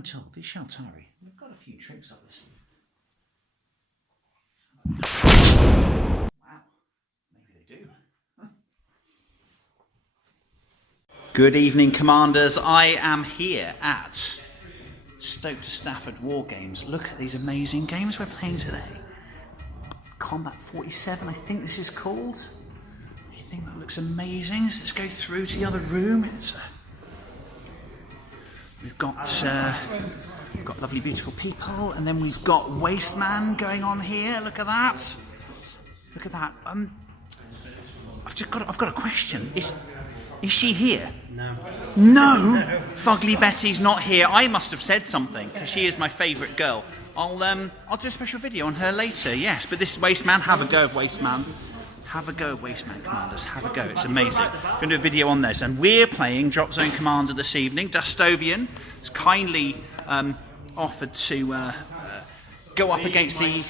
I'm told, is Shaltari. They've got a few tricks up their sleeve. Wow, maybe they do. Good evening, Commanders. I am here at Stoke to Stafford Wargames. Look at these amazing games we're playing today. Combat 47, I think this is called. I think that looks amazing. Let's go through to the other room. We've got lovely, beautiful people, and then we've got Wasteman going on here. Look at that. Look at that. I've got a question. Is she here? No. No. Fugly Betty's not here. I must have said something because she is my favourite girl. I'll do a special video on her later. Yes, but this is Wasteman. Have a go of Wasteman. Have a go, Wasteman Commanders. Have a go. It's amazing. I'm going to do a video on this, and we're playing Dropzone Commander this evening. Dustovian has kindly offered to go up against the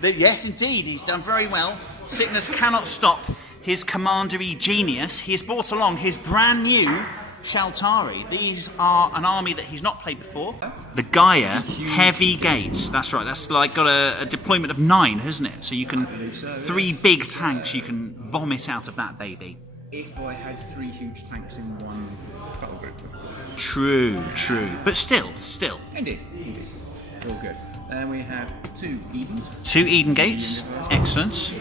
yes, indeed, he's done very well. Sickness cannot stop his commandery genius. He has brought along his brand new Shaltari. These are an army that he's not played before. The Gaia Heavy Gates. That's right. That's like got a deployment of 9, hasn't it? So you can 3 big tanks. You can vomit out of that baby. If I had 3 huge tanks in one battle group. True. But still. Indeed. All good. Then we have 2 Edens. 2 Eden Gates. Excellent.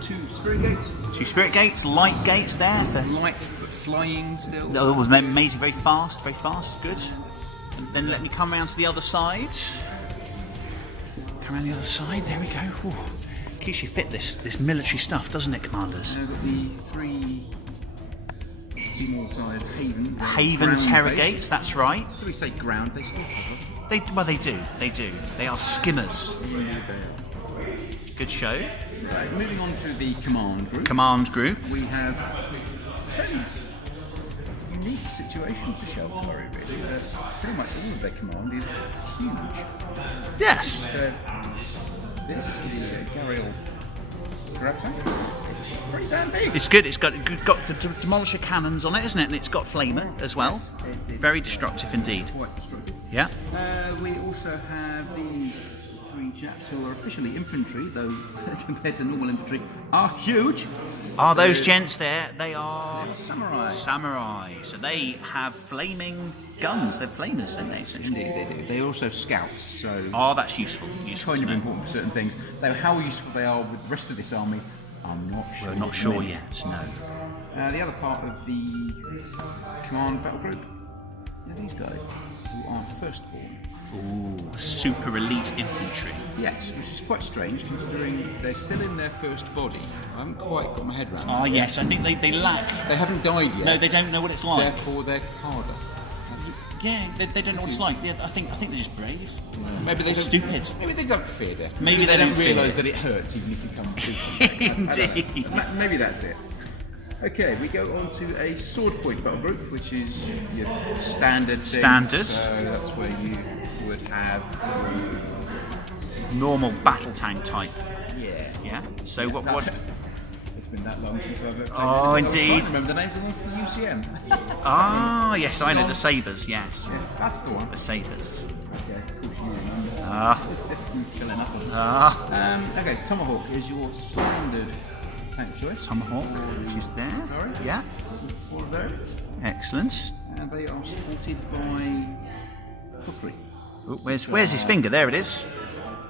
2 Spirit Gates. 2 Spirit Gates. Light Gates there. Light but flying still. That was amazing. Very fast. Good. And then let me come around to the other side. Come around the other side. There we go. Ooh. Keeps you fit, this military stuff, doesn't it, Commanders? Now got the 3 small-sized Haven. Haven Terror Gates. That's right. Do we say ground? They still cover. They do. They are skimmers. Good show. Right, moving on to the Command group. We have a fairly unique situation for Shaltari, really. Pretty much all of their command is huge. Yes. So, this is a Gariel grab tank. It's pretty damn big. It's good. It's got the demolisher cannons on it, isn't it? And it's got flamer as well. Very destructive indeed. Quite destructive. Yeah. We also have these 3 chaps who are officially infantry, though compared to normal infantry, are huge. Are those gents there? They are samurai. So they have flaming guns. They're flamers, don't they? Indeed, they do. They're also scouts. So that's useful. Kind of important for certain things. Though how useful they are with the rest of this army, I'm not sure. We're not sure yet. No. The other part of the command battle group are these guys, who are firstborn. Ooh, super elite infantry. Yes, which is quite strange considering they're still in their first body. I haven't quite got my head around that. Yes, I think they lack. They haven't died yet. No, they don't know what it's like. Therefore, they're harder. Yeah, they don't know what it's like. I think they're just brave. Maybe they don't, stupid. Maybe they don't fear death. Maybe they don't realise that it hurts even if you come weak. Indeed. Maybe that's it. Okay, we go on to a sword point battle group, which is your standard thing. Standard. So that's where you would have normal battle tank type. Yeah. So what? It's been that long since I've played. Oh, indeed. I remember the names of the UCM. Yes, I know the sabers. Yes. That's the one. The sabers. Okay, of course you remember. Fill enough. Okay, Tomahawk is your standard tank choice. Tomahawk, which is there. Sorry. Yeah. 4 of those. Excellent. And they are supported by cookery. Ooh, where's his finger? There it is.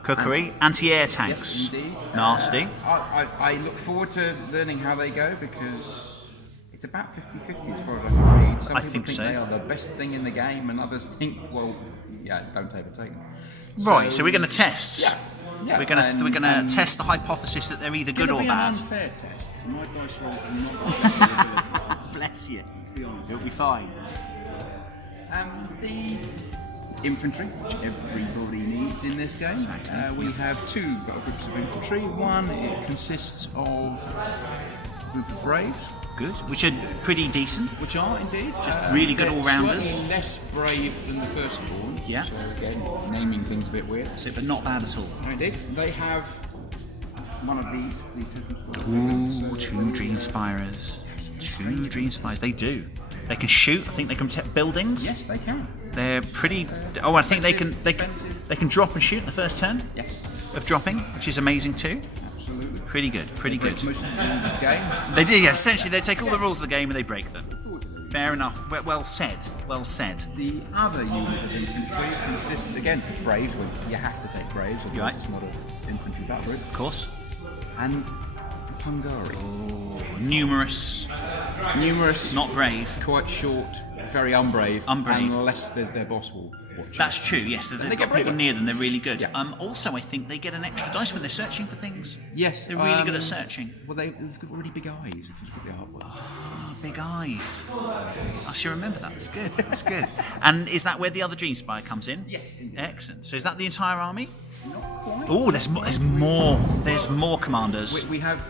Cookery, anti-air tanks. Yes, indeed. Nasty. I look forward to learning how they go because it's about 50-50 as far as I can read. Some people think they are the best thing in the game, and others think, well, yeah, don't take them. Right, so we're going to test. Yeah. We're going to test the hypothesis that they're either good or bad. It's going to be an unfair test. My dice rolls are not. Bless you. To be honest. You'll be fine. The infantry, which everybody needs in this game. Exactly. We have 2 groups of infantry. One, it consists of a group of braves. Good, which are pretty decent. Which are indeed. Just really good all-rounders. Slightly less brave than the firstborn. Yeah. So again, naming things a bit weird. But not bad at all. Indeed. They have one of these. Ooh, 2 Dream Spirers. 2 Dream Spires. They do. They can shoot. I think they can protect buildings. Yes, they can. They're pretty. Oh, I think they can drop and shoot in the first turn. Yes. Of dropping, which is amazing too. Absolutely. Pretty good. Pretty good. Most of the rules of the game. They do. Yeah. Essentially, they take all the rules of the game and they break them. Fair enough. Well said. Well said. The other unit of infantry consists, again, of Braves. Well, you have to take Braves, otherwise it's not an infantry battle group. Of course. And Hungary. Oh, numerous. Not brave. Quite short, very unbrave. Unbrave. Unless there's their boss will watch. That's true, yes. They've got get people near them, they're really good. Yeah. Also, I think they get an extra dice when they're searching for things. Yes. They're really good at searching. Well, they've got really big eyes, if you look at the artwork. Oh, big eyes. I should remember that. That's good. That's good. And is that where the other Dream Spire comes in? Yes, indeed. Excellent. So is that the entire army? Not quite. Oh, there's more. There's more commanders. We have...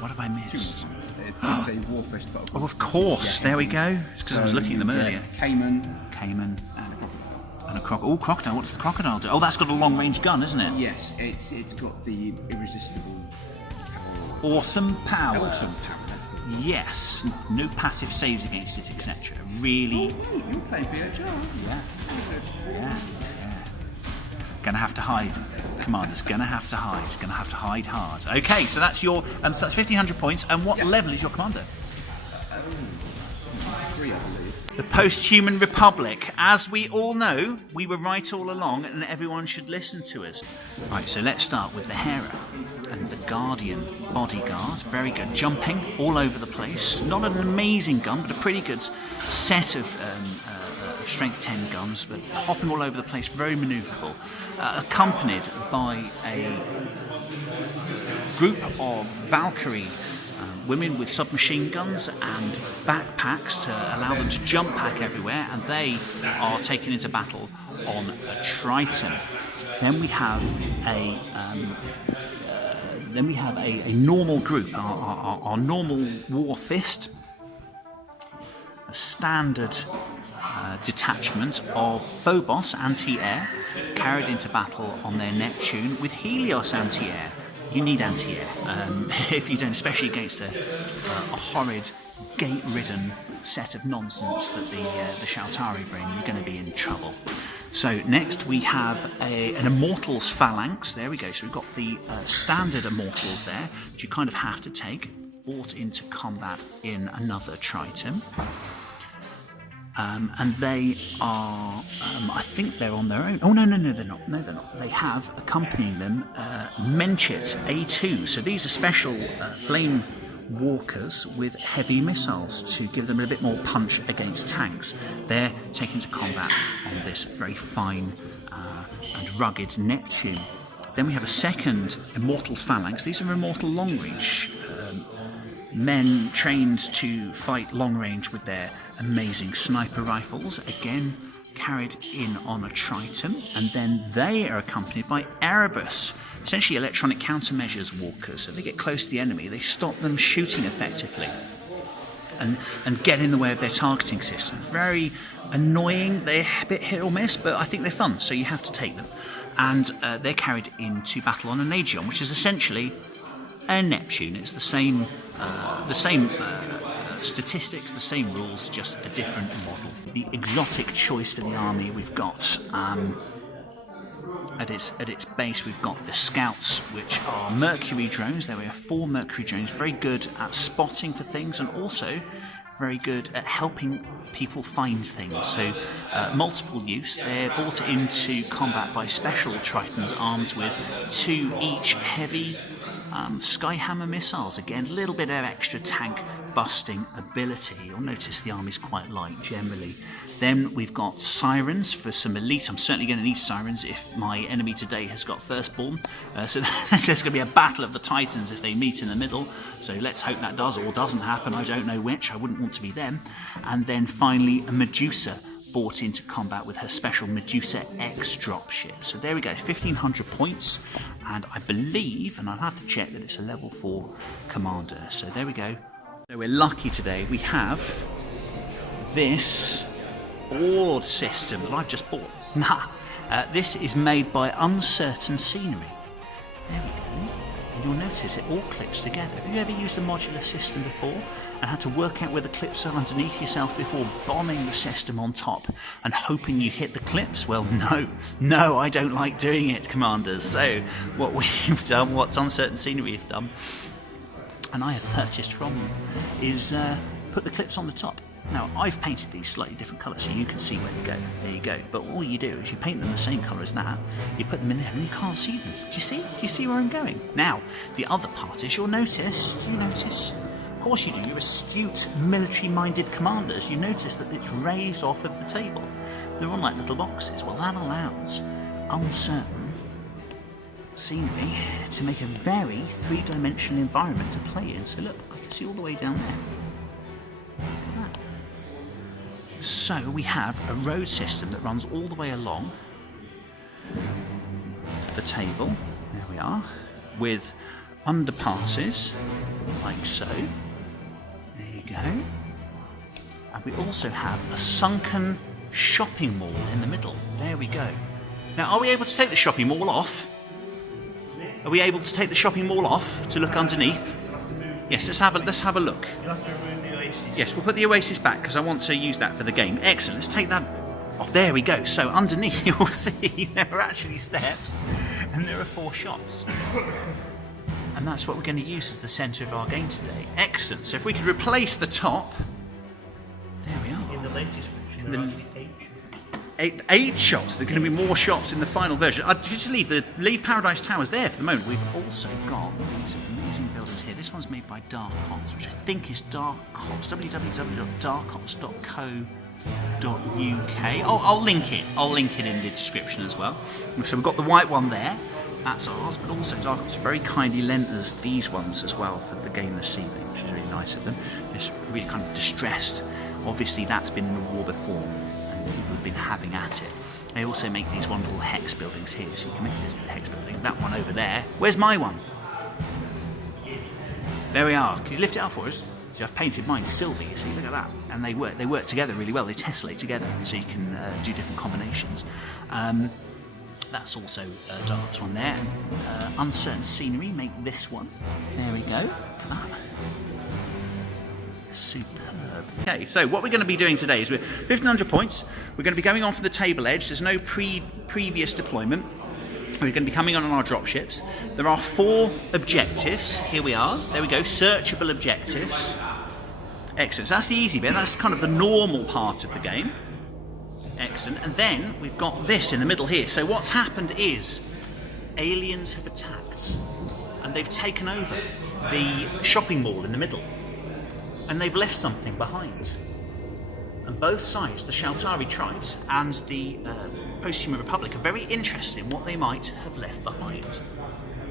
What have I missed? It's a Warfest battle. Oh, of course. There we go. It's because I was looking at them earlier. Cayman. And a crocodile. Oh, crocodile. What's the crocodile do? Oh, that's got a long-range gun, isn't it? Yes, it's got the irresistible power. Awesome power. Awesome power, that's the one. Yes. No passive saves against it, etc. Really. Oh, wait, you're playing BHR. Yeah. Gonna have to hide, commanders. Gonna have to hide hard. Okay, so that's your. So that's 1,500 points. And what level is your commander? 3, I believe. The post-human republic. As we all know, we were right all along, and everyone should listen to us. Right, so let's start with the Hera and the Guardian bodyguard. Very good, jumping all over the place. Not an amazing gun, but a pretty good set of strength 10 guns, but hopping all over the place, very manoeuvrable. Accompanied by a group of Valkyrie women with submachine guns and backpacks to allow them to jump pack everywhere, and they are taken into battle on a Triton. Then we have a normal group, our normal War Fist, a standard detachment of Phobos anti-air carried into battle on their Neptune with Helios anti-air. You need anti-air if you don't, especially against a horrid, gate-ridden set of nonsense that the Shaltari bring. You're going to be in trouble. So next we have an Immortals phalanx. There we go. So we've got the standard Immortals there, which you kind of have to take, brought into combat in another Triton. And they are, I think they're on their own. Oh, no, they're not. No, they're not. They have accompanying them Menchit A2. So these are special flame walkers with heavy missiles to give them a bit more punch against tanks. They're taken to combat on this very fine and rugged Neptune. Then we have a second Immortals phalanx. These are Immortal long range men trained to fight long range with their amazing sniper rifles, again carried in on a Triton, and then they are accompanied by Erebus, essentially electronic countermeasures walkers. So they get close to the enemy, they stop them shooting effectively and get in the way of their targeting system. Very annoying, they're a bit hit or miss, but I think they're fun, so you have to take them. And they're carried into battle on an Aegeon, which is essentially a Neptune. It's the same statistics, the same rules, just a different model. The exotic choice for the army we've got at its base, we've got the Scouts, which are Mercury drones. There we have 4 Mercury drones, very good at spotting for things and also very good at helping people find things. So multiple use. They're brought into combat by special Tritons armed with 2 each heavy Skyhammer missiles. Again, a little bit of extra tank busting ability. You'll notice the army's quite light generally. Then we've got Sirens for some elite. I'm certainly going to need Sirens if my enemy today has got Firstborn. So there's going to be a battle of the Titans if they meet in the middle. So let's hope that does or doesn't happen. I don't know which. I wouldn't want to be them. And then finally a Medusa brought into combat with her special Medusa X dropship. So there we go, 1,500 points, and I believe, and I'll have to check, that it's a level 4 commander. So there we go. So we're lucky today. We have this board system that I've just bought. This is made by Uncertain Scenery. There we go. and you'll notice it all clips together. Have you ever used a modular system before and had to work out where the clips are underneath yourself before bombing the system on top and hoping you hit the clips? Well, no, I don't like doing it, Commanders. So what we've done, what Uncertain Scenery have done, and I have purchased from them, is put the clips on the top. Now, I've painted these slightly different colours so you can see where they go. There you go. But all you do is you paint them the same colour as that, you put them in there and you can't see them. Do you see? Do you see where I'm going? Now, the other part is you'll notice, do you notice? Of course you do, you're astute, military-minded commanders. You notice that it's raised off of the table. They're on like little boxes. Well, that allows Uncertain Scenery to make a very three-dimensional environment to play in. So look, I can see all the way down there. Look at that. So we have a road system that runs all the way along the table, there we are, with underpasses, like so, there you go, and we also have a sunken shopping mall in the middle, there we go. Now, are we able to take the shopping mall off? Are we able to take the shopping mall off to look underneath? Yes, let's have a look. Yes, we'll put the Oasis back because I want to use that for the game. Excellent, let's take that off. There we go. So underneath you'll see there are actually steps and there are 4 shops. And that's what we're going to use as the centre of our game today. Excellent. So if we could replace the top. There we are. In the latest version, there are actually 8 shops. 8 shops. There are going to be more shops in the final version. I'll just leave Paradise Towers there for the moment. We've also got these amazing buildings here. This one's made by Darkops, which I think is Darkops. www.darkops.co.uk. I'll link it. I'll link it in the description as well. So we've got the white one there. That's ours, but also Darkops very kindly lent us these ones as well for the game this evening, which is really nice of them. It's really kind of distressed. Obviously, that's been in a war before. People have been having at it. They also make these wonderful hex buildings here, so you can make this hex building. That one over there. Where's my one? There we are. Can you lift it up for us? So I've painted mine silver, you see, look at that. And they work together really well. They tessellate together, so you can do different combinations. That's also Dark's one there. Uncertain Scenery make this one. There we go. Look at that. Superb. Okay, so what we're going to be doing today is we're 1,500 points. We're going to be going on from the table edge. There's no previous deployment. We're going to be coming on our dropships. There are 4 objectives. Here we are. There we go. Searchable objectives. Excellent. So that's the easy bit. That's kind of the normal part of the game. Excellent. And then we've got this in the middle here. So what's happened is aliens have attacked and they've taken over the shopping mall in the middle. And they've left something behind. And both sides, the Shaltari tribes and the post-human republic, are very interested in what they might have left behind.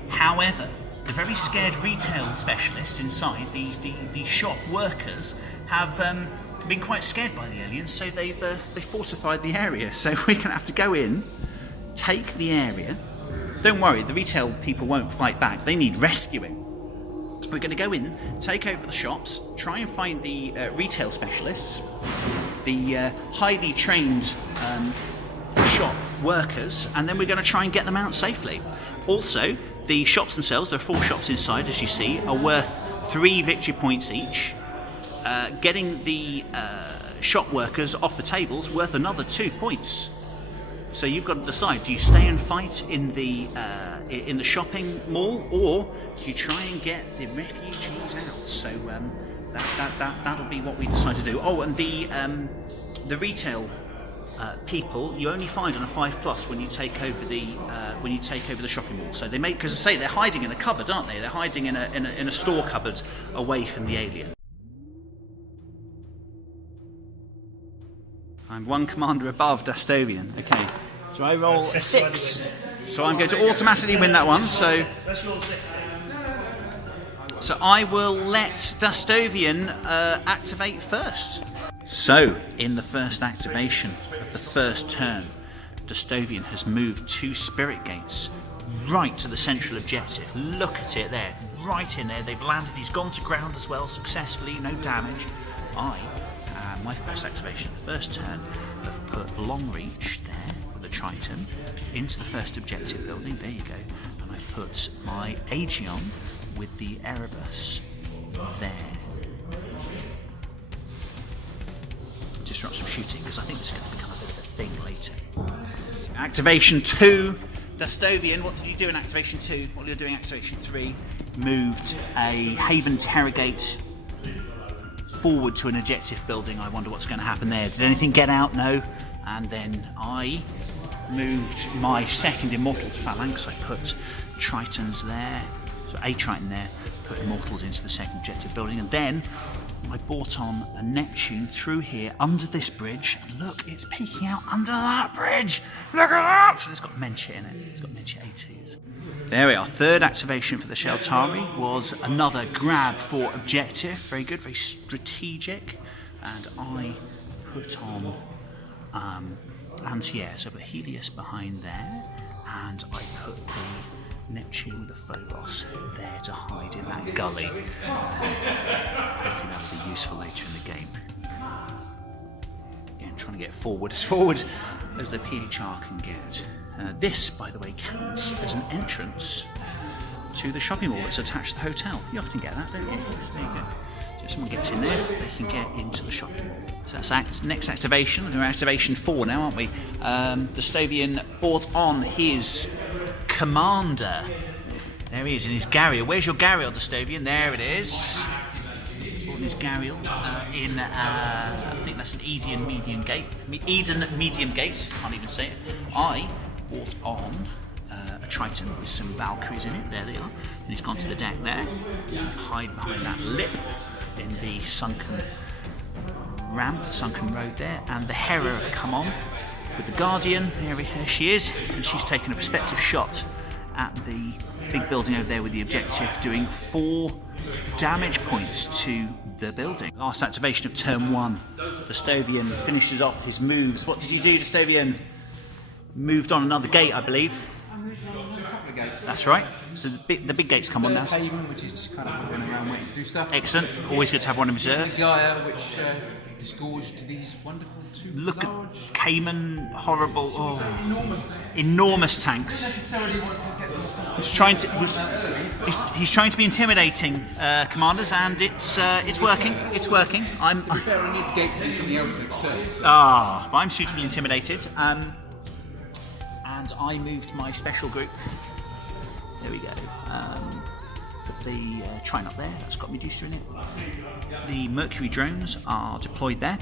However, the very scared retail specialists inside, the shop workers, have been quite scared by the aliens, so they've fortified the area. So we're going to have to go in, take the area. Don't worry, the retail people won't fight back. They need rescuing. We're going to go in, take over the shops, try and find the retail specialists, the highly trained shop workers, and then we're going to try and get them out safely. Also, the shops themselves, there are 4 shops inside, as you see, are worth 3 victory points each. Getting the shop workers off the tables worth another 2 points. So you've got to decide: do you stay and fight in the shopping mall, or do you try and get the refugees out? So that'll be what we decide to do. Oh, and the retail people you only find on a 5+ when you take over the shopping mall. So they make, because I say they're hiding in a cupboard, aren't they? They're hiding in a store cupboard away from the alien. I'm 1 commander above Dastovian. Okay, so I roll a 6. So I'm going to automatically win that one. So I will let Dastovian activate first. So in the first activation of the first turn, Dastovian has moved 2 spirit gates right to the central objective. Look at it there, right in there. They've landed. He's gone to ground as well successfully, no damage. My first activation, the first turn, have put long reach there with a Triton into the first objective building. There you go. And I put my Aegeon with the Erebus there. Disrupt some shooting because I think this is going to become a bit of a thing later. Activation 2. Dastovian, what did you do in Activation 2? What are you doing in Activation 3? Moved a Haven Terragate forward to an objective building. I wonder what's going to happen there. Did anything get out? No. And then I moved my second Immortals Phalanx. I put Tritons there, so a Triton there, put Immortals into the second objective building, and then I brought on a Neptune through here under this bridge, and look, it's peeking out under that bridge. Look at that! So it's got Menchit in it. It's got Menchit A2s. There we are. Third activation for the Shaltari was another grab for objective. Very good, very strategic. And I put on anti-air, so I put Helios behind there, and I put the Neptune with the Phobos there to hide in that gully. Hopefully that'll be useful later in the game. Again, trying to get forward as the PHR can get. This, by the way, counts as an entrance to the shopping mall that's attached to the hotel. You often get that, don't you? So there you go. So if someone gets in there, they can get into the shopping mall. So that's next activation. We're activation 4 now, aren't we? Dastovian brought on his commander. There he is in his Garriel. Where's your Garriel, Dastovian? There it is. He's brought his Garriel in, I think that's an Eden medium gate. Can't even say it. I brought on a Triton with some Valkyries in it. There they are. And he's gone to the deck there. Hide behind that lip in the sunken ramp, sunken road there, and the Hera have come on with the Guardian. Here she is, and she's taken a perspective shot at the big building over there with the objective, doing 4 damage points to the building. Last activation of turn 1. Dastovian finishes off his moves. What did you do, Dastovian? Moved on another gate, I believe. I moved on a couple of gates. That's right. So the big gates come on now. Haven, which is just kind of running around waiting to do stuff. Excellent. Always good to have one in reserve. Gaia, which disgorged these wonderful 2 Look large... at Cayman, horrible, enormous tanks. Necessarily want to get them. He's trying to be intimidating, commanders, and it's working. It's working. To be fair, I need the gate to do something else next turn. But I'm suitably intimidated. And I moved my special group. There we go. Put the Trine up there. That's got Medusa in it. The Mercury drones are deployed there,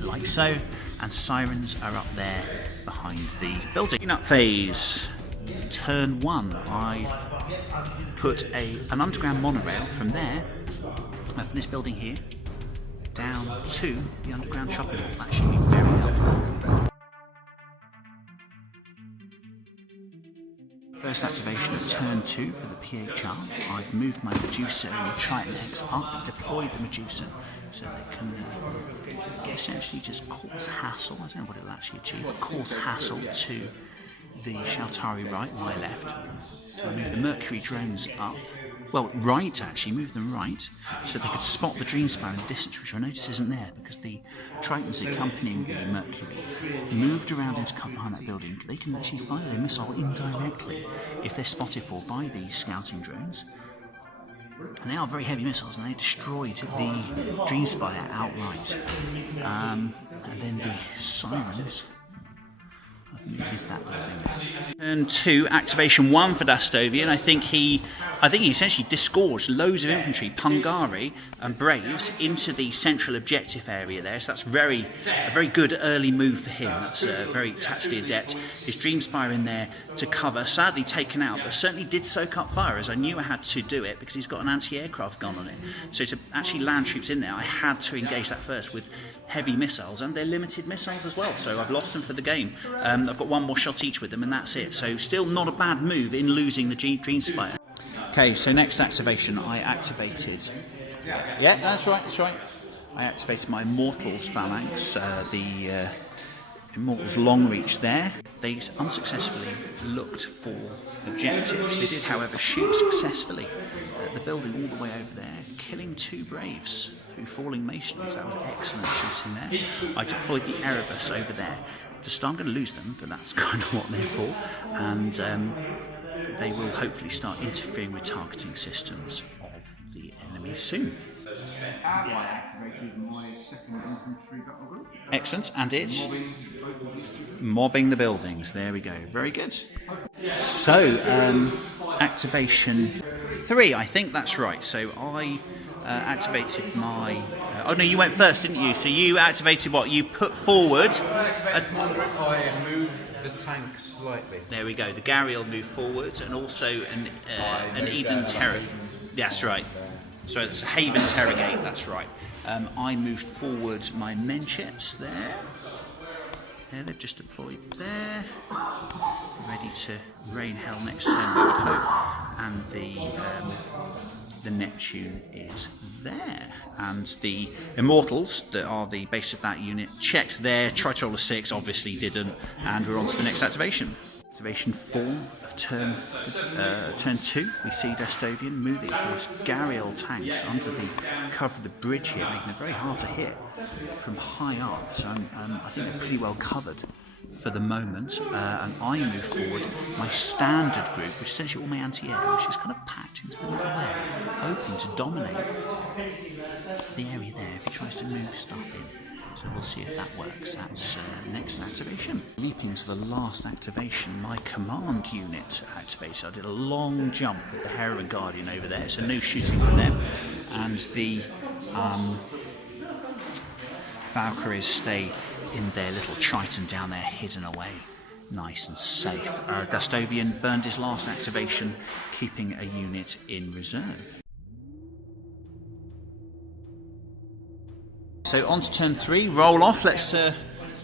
like so, and Sirens are up there behind the building. Cleanup phase. Turn 1. I've put an underground monorail from there, from this building here, down to the underground shopping mall. That should be very helpful. First activation of turn 2 for the PHR. I've moved my Medusa and the Triton X up, deployed the Medusa, so they can essentially just cause hassle. I don't know what it'll actually achieve, but cause hassle to the Shaltari right, my left. So I moved the Mercury drones up. Well, right actually, moved them right, so they could spot the Dreamspire in the distance, which I noticed isn't there, because the Tritons accompanying the Mercury moved around into cover behind that building. They can actually fire their missile indirectly if they're spotted for by the scouting drones. And they are very heavy missiles, and they destroyed the Dreamspire outright. And then the Sirens is that building. Turn 2, activation 1 for Dastovian. I think he essentially disgorged loads of infantry, Pungari and Braves, into the central objective area there. So that's a very good early move for him. That's very tactically adept. His Dreamspire in there to cover, sadly taken out, but certainly did soak up fire, as I knew I had to do it because he's got an anti-aircraft gun on it. So to actually land troops in there, I had to engage that first with heavy missiles, and they're limited missiles as well, so I've lost them for the game. I've got one more shot each with them, and that's it. So still not a bad move in losing the Dreamspire. Okay, so next activation, I activated... Yeah, that's right. I activated my Immortals Phalanx, the Immortals Long Reach there. They unsuccessfully looked for objectives. They did, however, shoot successfully at the building all the way over there, killing 2 Braves through falling masonries. That was excellent shooting there. I deployed the Erebus over there. I'm going to lose them, but that's kind of what they're for. And they will hopefully start interfering with targeting systems of the enemy soon. I activated my second infantry battle group. Excellent, and it's mobbing the buildings. There we go. Very good. So, activation 3, I think that's right. So I activated my... oh no, you went first, didn't you? So you activated what? You put forward... I moved the tank slightly. There we go. The Gariel moved forward, and also an Eden Terror. That's right. So it's a Haven Terrorgate, that's right. I moved forward my men ships there. There, they've just deployed there. Ready to rain hell next turn, we would hope. And the Neptune is there. And the Immortals, that are the base of that unit, checked there, tried to roll a 6, obviously didn't, and we're on to the next activation. Activation 4 of turn 2, we see Dastovian moving his Gariel tanks under the cover of the bridge here, making it very hard to hit from high up. So I think they're pretty well covered for the moment. And I move forward my standard group, which is essentially all my anti-air, which is kind of packed into the middle there, hoping to dominate the area there if he tries to move stuff in. So we'll see if that works. That's next activation. Leaping to the last activation, my command unit activated. I did a long jump with the Heroine Guardian over there, so no shooting from them. And the Valkyries stay in their little Triton down there, hidden away, nice and safe. Dastovian burned his last activation, keeping a unit in reserve. So on to turn 3, roll off. Let's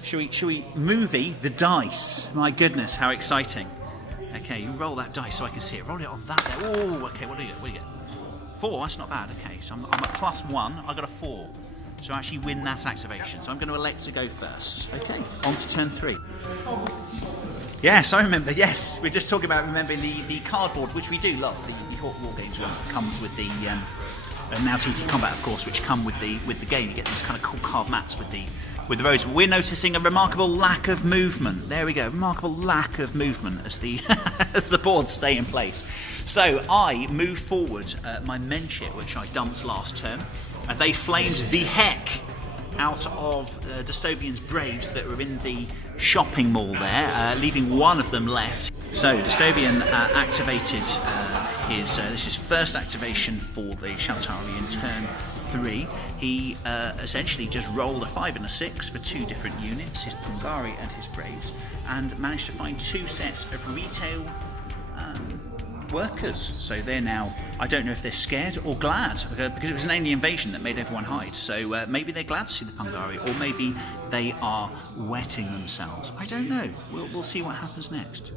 shall we movie the dice? My goodness, how exciting! Okay, you roll that dice so I can see it. Roll it on that there. Oh, okay. What do you get? What do you get? 4. That's not bad. Okay, so I'm at +1. I got a 4. So I actually win that activation. So I'm going to elect to go first. Okay, on to turn 3. Yes, I remember. Yes, we're just talking about remembering the cardboard, which we do love. The Wargames one comes with the. Now TT Combat, of course, which come with the game. You get these kind of cool card mats with the roads. We're noticing a remarkable lack of movement. There we go, remarkable lack of movement as the as the boards stay in place. So I moved forward my men ship, which I dumped last turn, and they flamed the heck out of Dastovian's Braves that were in the shopping mall there, leaving one of them left. So Dastovian activated his, this is first activation for the Shaltari in turn 3. He essentially just rolled a 5 and a 6 for 2 different units, his Pungari and his Braves, and managed to find 2 sets of retail workers. So they're now, I don't know if they're scared or glad, because it was an alien invasion that made everyone hide. So maybe they're glad to see the Pungari, or maybe they are wetting themselves. I don't know. We'll see what happens next.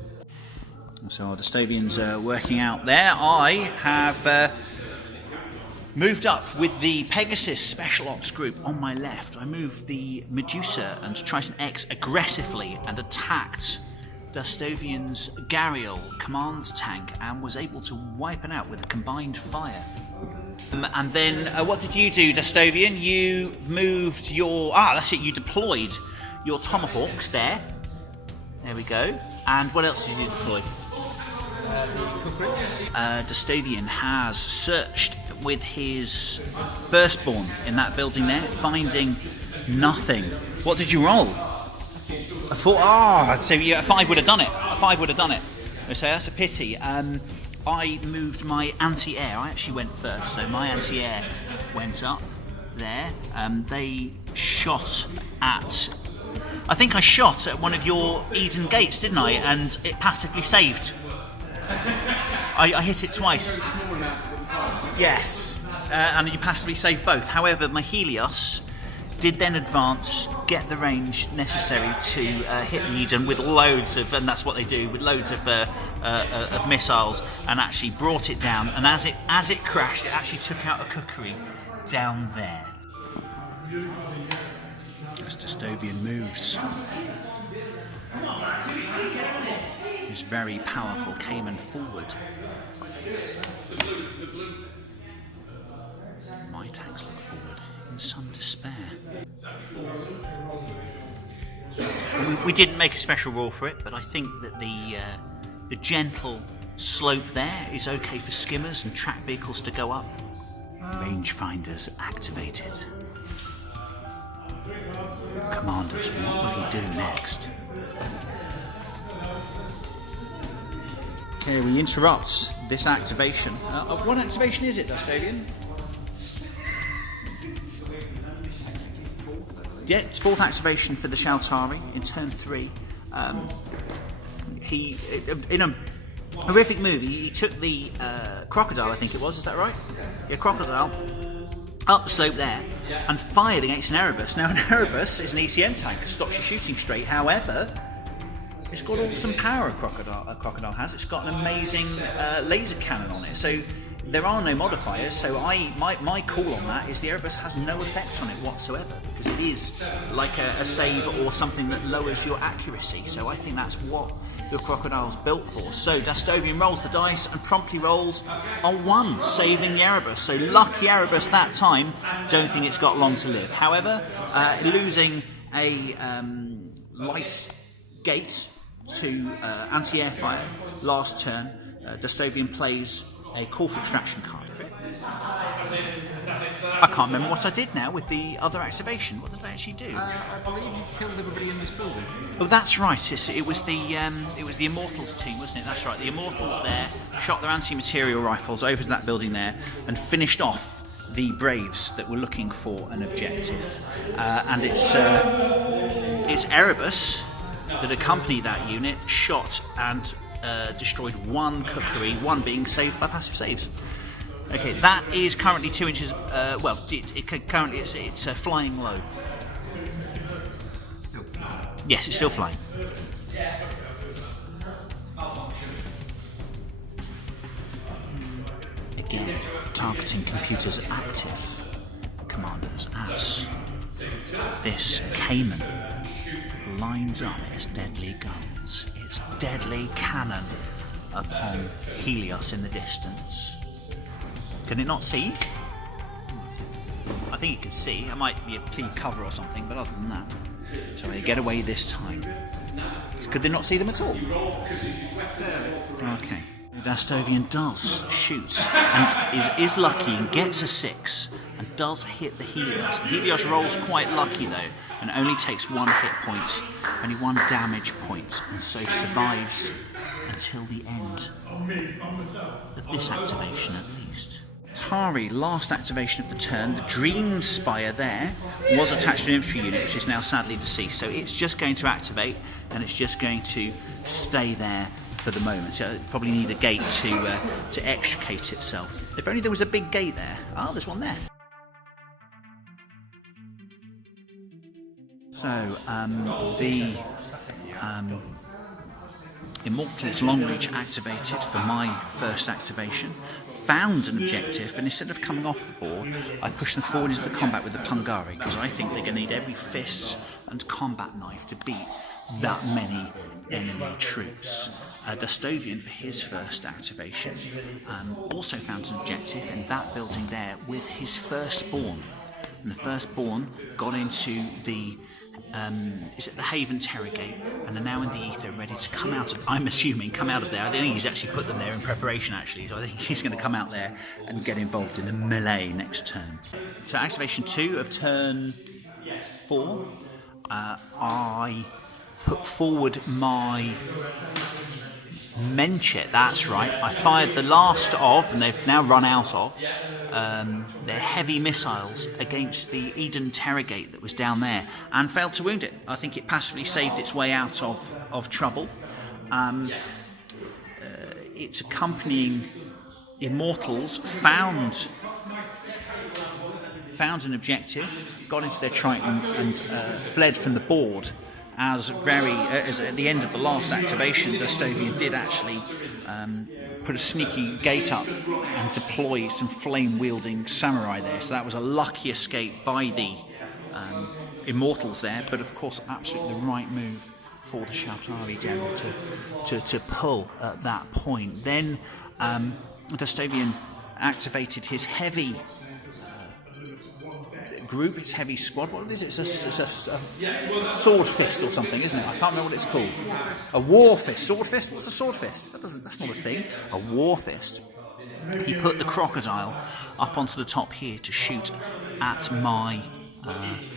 So our Dastovian's working out there. I have moved up with the Pegasus Special Ops group on my left. I moved the Medusa and Triton X aggressively and attacked Dastovian's Gariel command tank and was able to wipe it out with a combined fire. And then what did you do, Dastovian? You moved your... that's it, you deployed your Tomahawks there. There we go. And what else did you deploy? Dastovian has searched with his firstborn in that building there, finding nothing. What did you roll? A 4. So a 5 would have done it. A 5 would have done it. So that's a pity. I moved my anti-air. I actually went first, so my anti-air went up there. They shot at... I think I shot at one of your Eden gates, didn't I? And it passively saved. I hit it twice. Yes. And you passively saved both. However, my Helios did then advance, get the range necessary to hit the Eden with loads of, and that's what they do, with loads of missiles, and actually brought it down. And as it crashed, it actually took out a cookery down there. As Dastovian moves, his very powerful Cayman forward. My tanks look forward in some despair. We didn't make a special rule for it, but I think that the gentle slope there is okay for skimmers and track vehicles to go up. Rangefinders activated. Commanders, what will he do next? Okay, we interrupt this activation. What activation is it, Dustovian? Yeah, it's 4th activation for the Shaltari in turn 3. He, in a horrific move, he took the crocodile, I think it was, is that right? Yeah, crocodile, up the slope there, and fired against an Erebus. Now, an Erebus is an ECN tank, it stops you shooting straight. However, it's got all some power a crocodile has. It's got an amazing laser cannon on it. So there are no modifiers. So my call on that is the Erebus has no effect on it whatsoever, because it is like a save or something that lowers your accuracy. So I think that's what your crocodile's built for. So Dustovian rolls the dice and promptly rolls a 1, saving the Erebus. So lucky Erebus that time. Don't think it's got long to live. However, losing a light gate to anti-air fire last turn, Dustovian plays a call for extraction card. I can't remember what I did now with the other activation. What did I actually do? I believe you killed everybody in this building. Oh, that's right. It was the Immortals team, wasn't it? That's right. The Immortals there shot their anti-material rifles over to that building there and finished off the Braves that were looking for an objective. And it's Erebus that accompanied that unit, shot and destroyed 1 cookery, 1 being saved by passive saves. Okay, that is currently 2 inches. Well, currently it's flying low. Still flying. Yes, it's still flying. Again, targeting computers active. Commanders as this Cayman lines up its deadly guns, its deadly cannon upon Helios in the distance. Can it not see? I think it can see. It might be a clean cover or something, but other than that. So they get away this time. Could they not see them at all? Okay. Dustovian does shoot and is lucky and gets a 6 and does hit the Helios. The Helios rolls quite lucky though and only takes 1 hit point, only 1 damage point, and so survives until the end of this activation at least. Tari, last activation of the turn, the Dream Spire there was attached to an infantry unit which is now sadly deceased, so it's just going to activate and it's just going to stay there for the moment. So it probably need a gate to extricate itself. If only there was a big gate there. Oh, there's one there. So the Immortals Long Reach activated for my first activation, found an objective, but instead of coming off the board, I pushed them forward into the combat with the Pungari, because I think they're going to need every fist and combat knife to beat that many enemy troops. Dustovian, for his first activation, also found an objective in that building there with his firstborn. And the firstborn got into the is it the Haven Terrorgate, and are now in the ether, ready to come out of, I'm assuming, come out of there. I think he's actually put them there in preparation, actually, so I think he's going to come out there and get involved in the melee next turn. So activation 2 of turn 4, I put forward my Menchet, that's right. I fired the last of, and they've now run out of, their heavy missiles against the Eden Terrorgate that was down there and failed to wound it. I think it passively saved its way out of trouble. Its accompanying Immortals found an objective, got into their Triton and fled from the board. As at the end of the last activation, Dustovian did actually put a sneaky gate up and deploy some flame-wielding samurai there. So that was a lucky escape by the Immortals there, but of course absolutely the right move for the Shaltari general to pull at that point. Then Dustovian activated his heavy group. It's heavy squad. What is it? It's a sword fist or something, isn't it? I can't remember what it's called. A war fist. Sword fist? What's a sword fist? That's not a thing. A war fist. He put the crocodile up onto the top here to shoot at my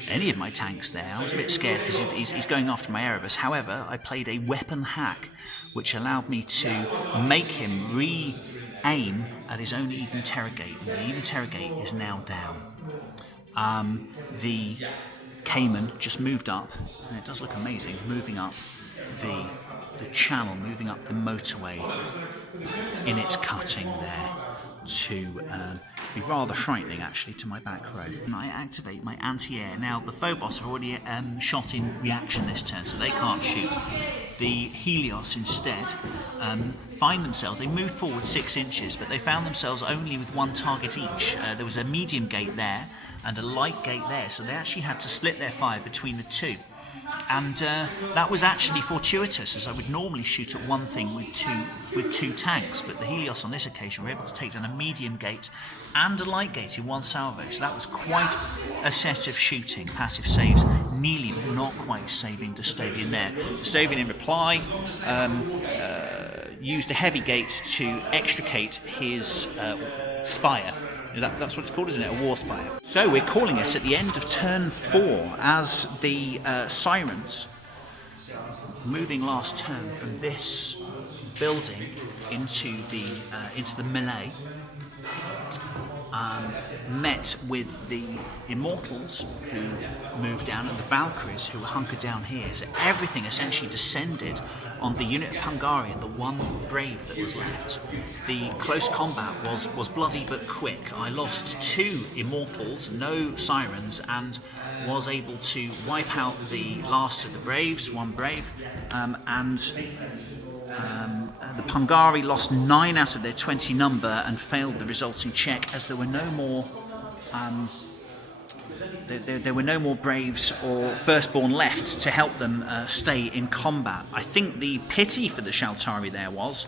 any of my tanks there. I was a bit scared because he's going after my Erebus. However, I played a weapon hack which allowed me to make him re-aim at his own Eden Terragate. The Eden Terragate is now down. The Cayman just moved up, and it does look amazing, moving up the channel, moving up the motorway in its cutting there to be rather frightening actually to my back row. And I activate my anti-air. Now the Phobos are already shot in reaction this turn, so they can't shoot. The Helios instead find themselves, they moved forward 6 inches, but they found themselves only with one target each. There was a medium gate there and a light gate there, so they actually had to split their fire between the two. And that was actually fortuitous, as I would normally shoot at one thing with two tanks, but the Helios on this occasion were able to take down a medium gate and a light gate in one salvo, so that was quite a set of shooting. Passive saves nearly but not quite saving Dystovian there. Dystovian in reply used a heavy gate to extricate his spire. That's what it's called, isn't it? A war spire. So we're calling it at the end of turn 4 as the Sirens, moving last turn from this building into the melee, met with the Immortals who moved down and the Valkyries who were hunkered down here. So everything essentially descended on the unit of Hungarian, the one brave that was left. The close combat was bloody but quick. I lost 2 Immortals, no Sirens, and was able to wipe out the last of the Braves, 1 brave, and the Pungari lost 9 out of their 20 number and failed the resulting check, as there were no more there were no more Braves or Firstborn left to help them stay in combat. I think the pity for the Shaltari there was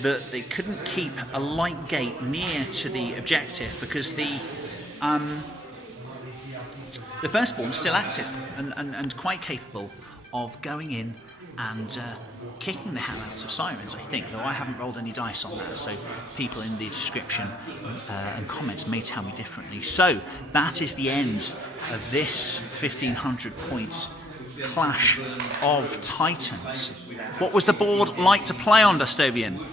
that they couldn't keep a light gate near to the objective, because the Firstborn was still active and quite capable of going in and kicking the hell out of Sirens, I think, though I haven't rolled any dice on that, so people in the description and comments may tell me differently. So that is the end of this 1500 points clash of Titans. What was the board like to play on, Dystovian?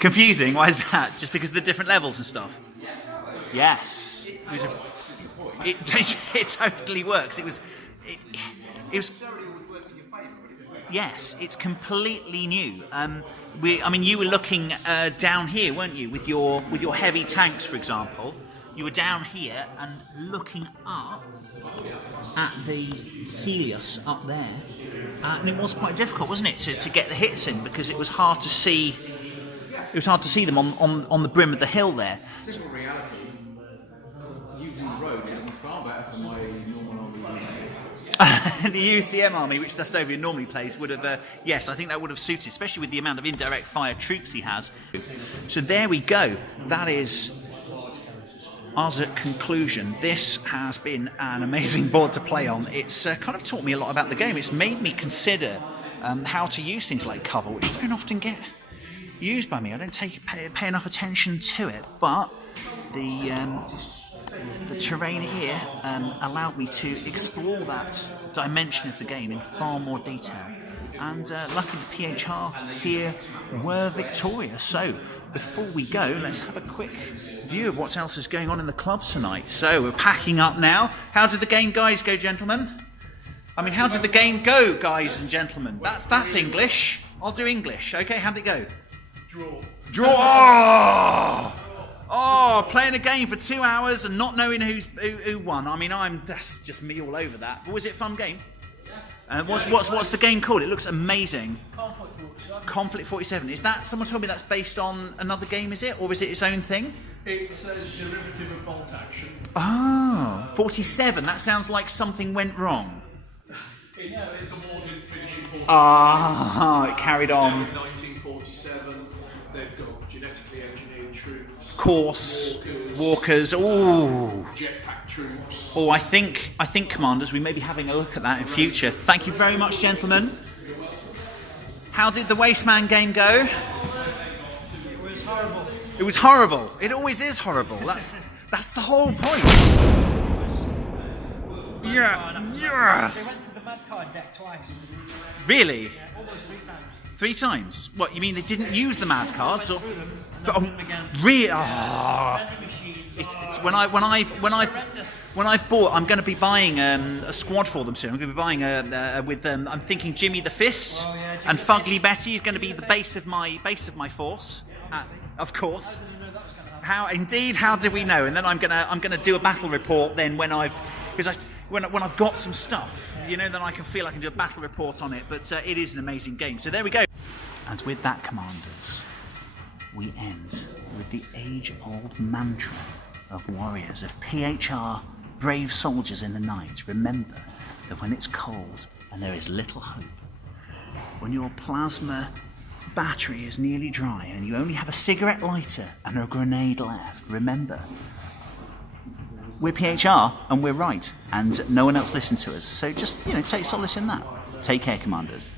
Confusing? Why is that? Just because of the different levels and stuff? Yes. It totally works. It was. Yes, it's completely new. You were looking down here, weren't you, with your heavy tanks, for example. You were down here and looking up at the Helios up there, and it was quite difficult, wasn't it, to get the hits in, because it was hard to see. It was hard to see them on the brim of the hill there. Physical reality, using the road would be far better for my normal army. The UCM army, which Dystovian normally plays, would have, yes, I think that would have suited, especially with the amount of indirect fire troops he has. So there we go. That is us at conclusion. This has been an amazing board to play on. It's kind of taught me a lot about the game. It's made me consider how to use things like cover, which don't often get used by me. I don't pay enough attention to it, but the terrain here allowed me to explore that dimension of the game in far more detail, and luckily the PHR here were victorious. So before we go, let's have a quick view of what else is going on in the club tonight. So we're packing up now. How did the game, guys, go, gentlemen? How did the game go, guys and gentlemen? That's English. I'll do English. Okay, how'd it go? Draw! Oh, playing a game for 2 hours and not knowing who won. That's just me all over that. But was it a fun game? What's the game called? It looks amazing. Konflict 47. Is that, someone told me that's based on another game, is it? Or is it its own thing? It's a derivative of Bolt Action. Oh, 47. That sounds like something went wrong. It's a war didn't finish in 47. Ah, it carried on. In 1947, they've got genetically engineered troops. course, walkers. Ooh. Jetpack troops. Oh, I think, commanders, we may be having a look at that in future. Thank you very much, gentlemen. How did the Wasteman game go? It was horrible. It was horrible. It always is horrible. That's the whole point. Yeah. They Yes. went to the mad card deck twice. Really? Yeah, almost 3 times. 3 times? What, you mean they didn't use the mad cards? Or Through them, and oh, then through them again. really? Vending machines. It's Oh, when horrendous. I've bought, I'm going to be buying a squad for them soon. I'm going to be buying I'm thinking Jimmy the Fist Oh, yeah, Jimmy and the Fugly Betty is going to be the base of my force. Of course. How did we know? And then I'm gonna do a battle report then when I've got some stuff, then I can feel I can do a battle report on it. But it is an amazing game. So there we go. And with that, commanders, we end with the age-old mantra of warriors, of PHR, brave soldiers in the night. Remember that when it's cold and there is little hope, when your plasma battery is nearly dry and you only have a cigarette lighter and a grenade left, remember, we're PHR and we're right, and no one else listens to us. So just, take solace in that. Take care, commanders.